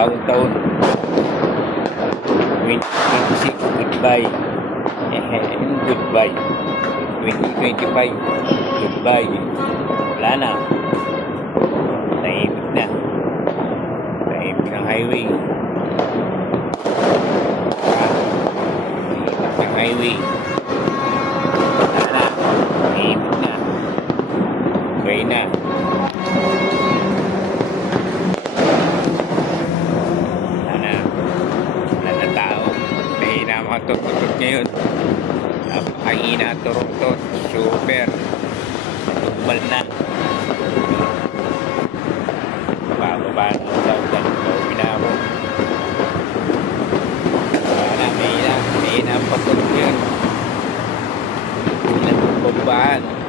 taon-taon. 2026, goodbye. Goodbye. 2025, goodbye. Wala na. Tahimik na. Tahimik ng highway. Tahimik ng highway. Wala na. Tahimik na. Okay na. Wala na. Wala na tao. Mahina ang mga tutok ngayon. Napakahina ang turok-tot. Super. Tumal na. Bababa na ang saudan. Pauwi na ako. Wala na. Mahina ang patok ngayon. Hindi na bababaan.